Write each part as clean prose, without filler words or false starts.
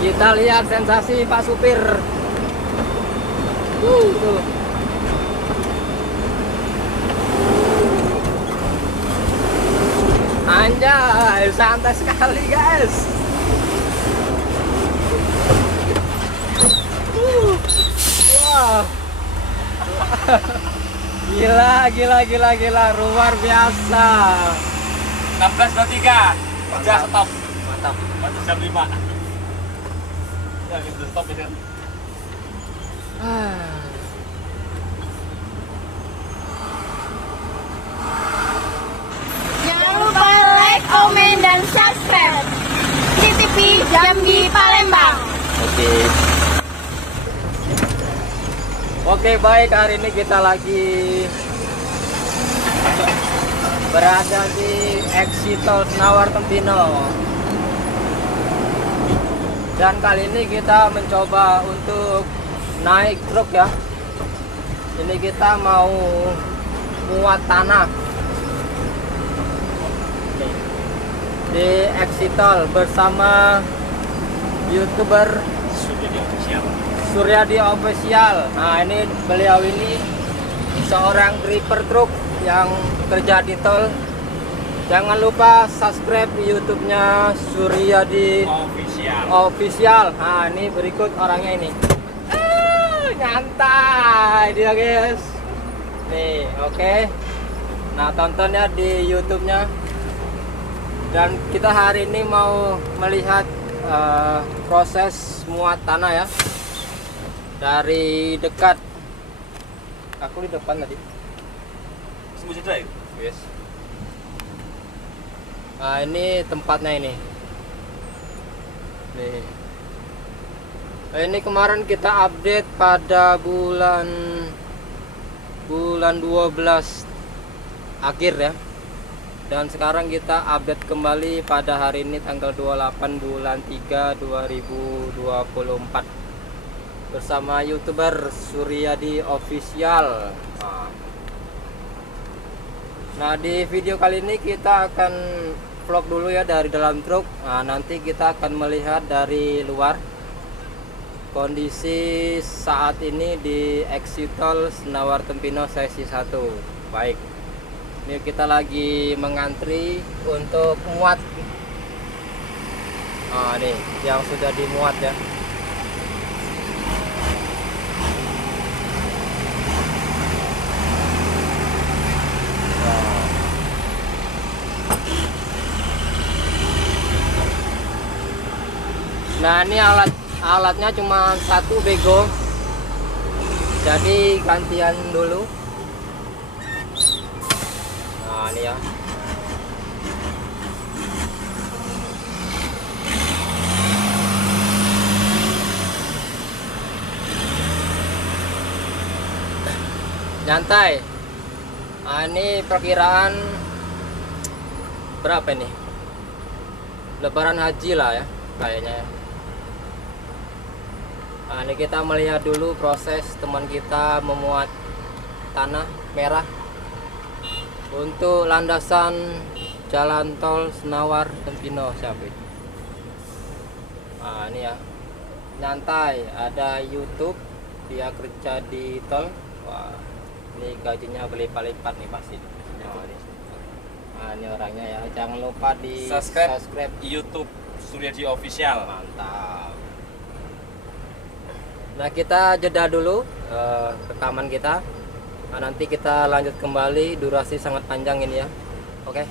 Kita lihat sensasi Pak Supir. Tuh. Anjay, santai sekali guys. Wah. Gila, luar biasa. 16.23 udah stop. Mantap. Baru jam 5. Ya gitu stop ya. Jangan lupa like, komen, dan subscribe CTV Jambi Palembang. Oke, baik, hari ini kita lagi berada di exit tol Senawar Tempino. Dan kali ini kita mencoba untuk naik truk ya. Ini kita mau muat tanah nih, di exit tol bersama YouTuber Suryadi Official. Nah, ini beliau ini seorang driver truk yang kerja di tol. Jangan lupa subscribe YouTube-nya Suryadi Official. Nah, ini berikut orangnya ini. Nyantai dia guys. Nih, oke. Nah, tonton ya di YouTube-nya. Dan kita hari ini mau melihat proses muat tanah ya. Dari dekat. Aku di depan tadi. Semuanya drive. Yes. Nah, ini tempatnya ini. Nih. Nah, ini kemarin kita update pada bulan 12 akhir ya. Dan sekarang kita update kembali pada hari ini tanggal 28 bulan 3 2024 bersama YouTuber Suryadi Official. Nah, di video kali ini kita akan vlog dulu ya dari dalam truk. Nah, nanti kita akan melihat dari luar kondisi saat ini di exit tol Senawar Tempino sesi 1. Baik. Ini kita lagi mengantri untuk muat. Nah, nih yang sudah dimuat ya. Nah, ini alatnya cuma satu bego, jadi gantian dulu. Nah, ini ya. Nyantai. Nah, ini perkiraan berapa nih? Lebaran haji lah ya kayaknya ya. Nah, ini kita melihat dulu proses teman kita memuat tanah merah untuk landasan jalan tol Senawar Tempino siapa itu. Nah, ini ya, nyantai, ada YouTube, dia kerja di tol. Wah, ini gajinya berlipat-lipat nih pasti. Nah, ini orangnya ya, jangan lupa di subscribe YouTube Suryadi Official. Mantap. Nah, kita jeda dulu rekaman kita. Nah, nanti kita lanjut kembali, durasi sangat panjang ini ya. Oke.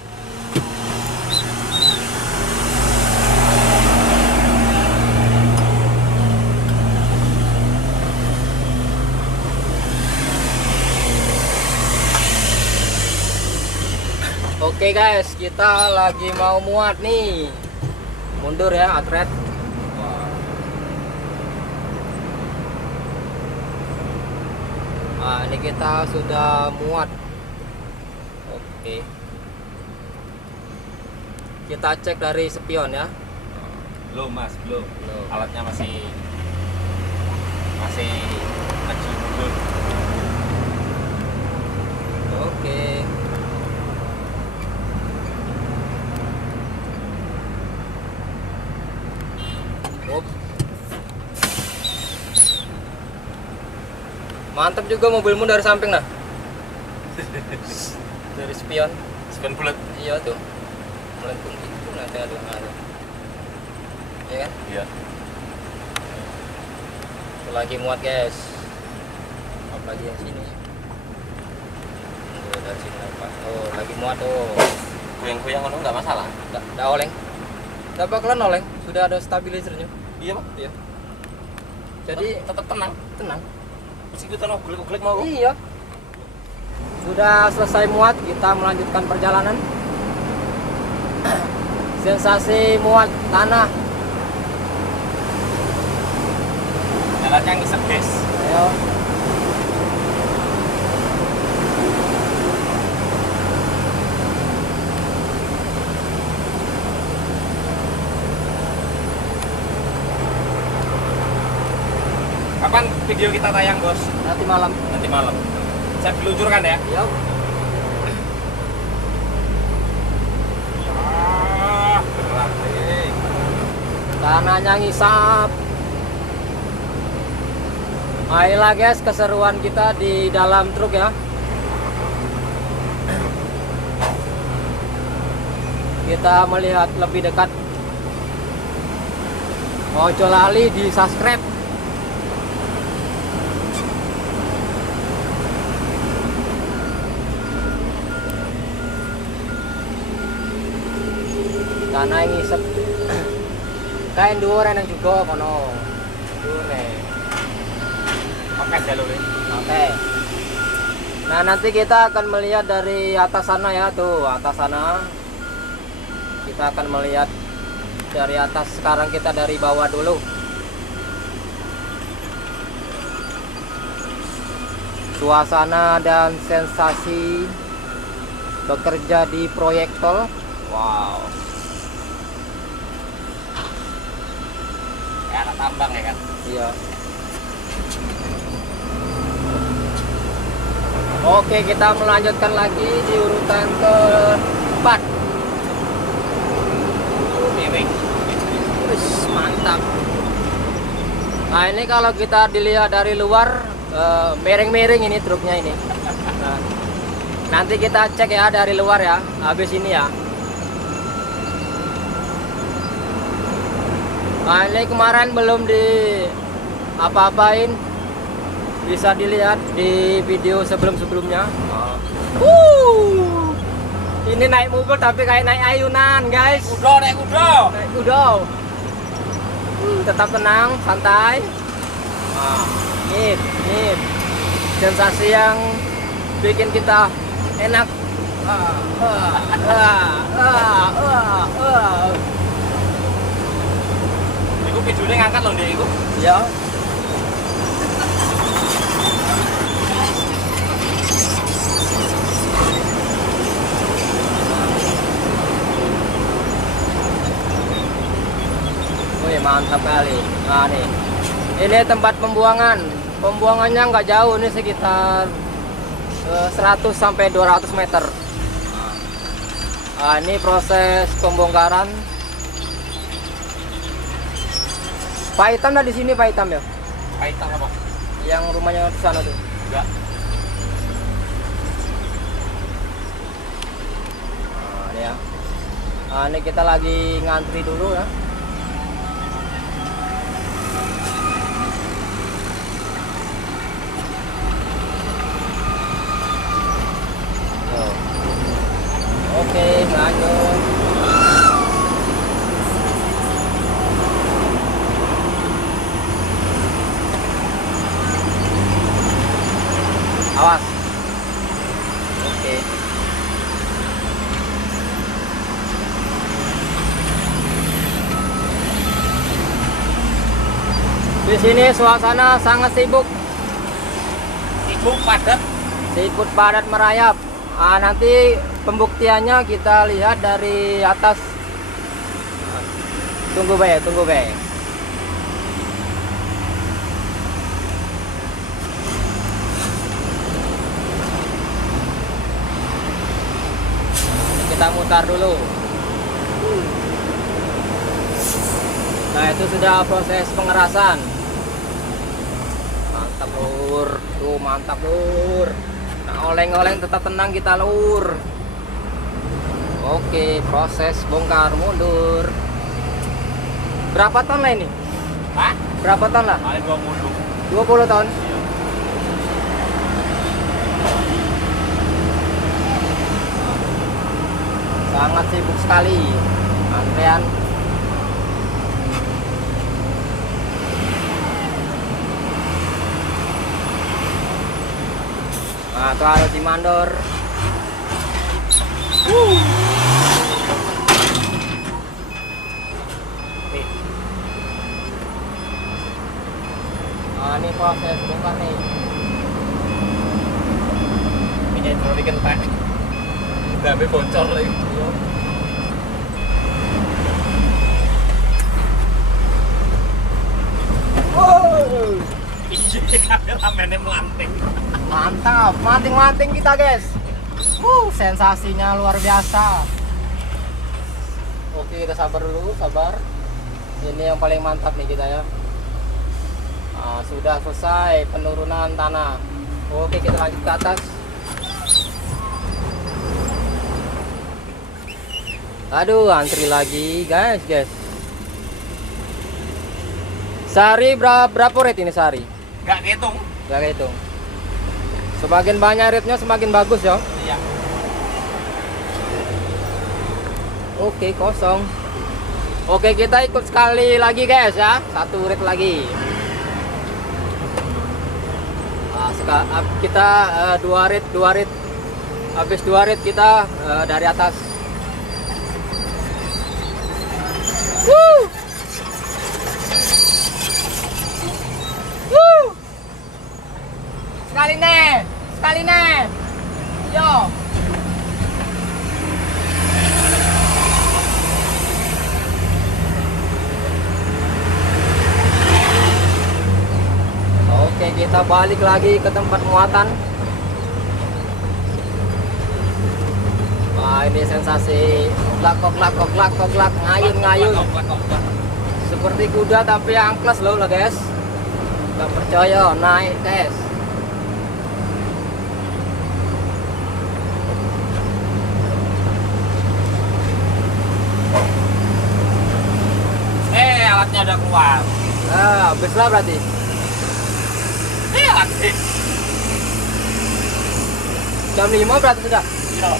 Oke guys, kita lagi mau muat nih. Mundur ya, atret. Nah, ini kita sudah muat. Oke. Kita cek dari spion ya. Belum mas, belum. Belum. Alatnya masih kecil mundur. Oke. Up. Mantap juga mobilmu dari samping nah. Dari spion. Spion bulat. Iya tuh. Melengkung itu nanti ada. Iya kan? Iya. Lagi muat guys. Apalagi yang sini. Dari sini apa? Oh lagi muat tuh. Goyang-goyang kan nggak masalah. Udah oleng. Udah bakalan oleng. Sudah ada stabilizernya. Iya Pak. Iya. Jadi Tetap tenang. tenang. Meskipun oglek-oglek mau. Iya. Sudah selesai muat, kita melanjutkan perjalanan. Sensasi muat tanah. Jalannya ngisep guys. Ayo. Kapan video kita tayang bos? Nanti malam. Nanti malam. Saya diluncurkan ya. Iya. Berat nih. Tanahnya ngisap. Ayolah guys, keseruan kita di dalam truk ya. Kita melihat lebih dekat. Ojo lali di subscribe. Tanah yang ngisep. Kain dhuwur enang juga kono. Dhuwur nih. Oke jalur ini. Oke. Nah, nanti kita akan melihat dari atas sana ya, tuh, atas sana. Kita akan melihat dari atas, sekarang kita dari bawah dulu. Suasana dan sensasi bekerja di proyek tol. Wow. Kayak anak tambang ya kan. Iya. Oke, kita melanjutkan lagi di urutan keempat. Miring. Wih, mantap. Nah, ini kalau kita dilihat dari luar miring-miring ini truknya ini. Nah, nanti kita cek ya dari luar ya, habis ini ya. Nah, ini kemarin belum di apa-apain, bisa dilihat di video sebelum-sebelumnya. Ini naik mobil tapi kayak naik ayunan guys. Naik kuda. Naik kuda. Tetap tenang, santai. Nah, ini sensasi yang bikin kita enak. Iku videonya ngangkat loh dia iku. Ya. Wih, mantap kali. Nah, nih. Ini tempat pembuangan. Pembuangannya nggak jauh, ini sekitar 100 sampai 200 meter. Nah, ini proses pembongkaran. Pak Hitam ada di sini, Pak Hitam ya? Kaitan apa? Yang rumahnya di sana tuh. Enggak. Nah, ini ya. Nah, ini kita lagi ngantri dulu ya. Oh. Oke, lanjut. Awas. Oke. Di sini suasana sangat sibuk. Sibuk padat. Sibuk padat merayap. Ah, nanti pembuktiannya kita lihat dari atas. Tunggu be, tunggu be. Kita mutar dulu. Nah, itu sudah proses pengerasan. Mantap. mantap lur. Tuh mantap lur. Nah, oleng-oleng tetap tenang kita lur. Oke, proses bongkar mundur. Berapa ton lah ini? Hah? Berapa ton lah? Paling 20. 20 ton. Sangat sibuk sekali antrean. Nah, itu harus dimandor. Nih. Nah, ini proses bongkar nih. Minyak hidrolik kentek. Damai bocor lagi. Iya, ramennya melanting. Mantap, manting-manting kita guys. Sensasinya luar biasa. Oke, kita sabar dulu, sabar. Ini yang paling mantap nih kita ya. Nah, sudah selesai penurunan tanah. Oke, kita lanjut ke atas. Aduh, antri lagi guys. Sehari berapa rate ini sehari? Gak ngitung. Gak hitung. Semakin banyak rate-nya semakin bagus ya. Iya. Oke, kosong. Oke, kita ikut sekali lagi guys ya. Satu rate lagi. Nah, kita dua rate. Habis 2 rate kita dari atas. Woo! Woo! Sekali nih. Yo. Oke, kita balik lagi ke tempat muatan. Wah, ini sensasi glak, ngayun. Seperti kuda tapi angkles loh guys. Gak percaya, naik guys. Alatnya udah keluar. Nah, habis lah berarti. Alat sih. Jam 5 berarti sudah. Iya.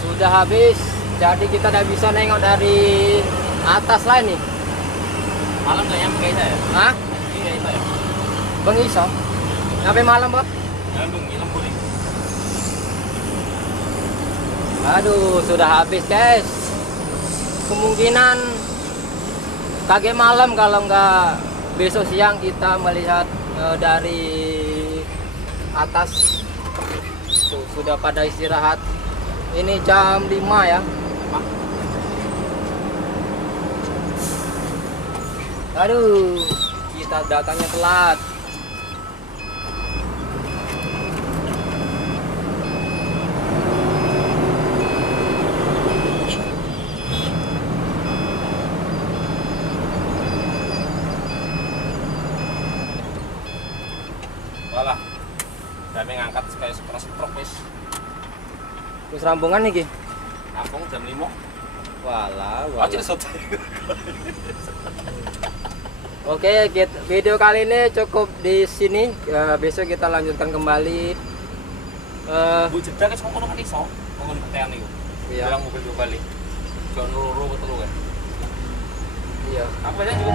Sudah habis. Jadi kita udah bisa nengok dari atas lah nih. Malam gak nyampe kita ya? Hah? Iya itu ya. Bengiso. Sampai malam, Pak. Nyambung, ngilang boleh. Aduh, sudah habis, guys. Kemungkinan kaget malam kalau nggak besok siang kita melihat dari atas. Tuh, sudah pada istirahat. Ini jam 5 ya. Aduh, kita datangnya telat. Walah. Kami ngangkat kayak setruk wis. Terus rambungan nih, Ki. Kampung jam 5. Walah. Aja sote. Oke, video kali ini cukup di sini. Besok kita lanjutkan kembali. Bu jeda ke sono kan iso. Ngomong petean iku. Iya. Bilang mobil balik. Jangan luru betul kan. Iya. Apa aja juga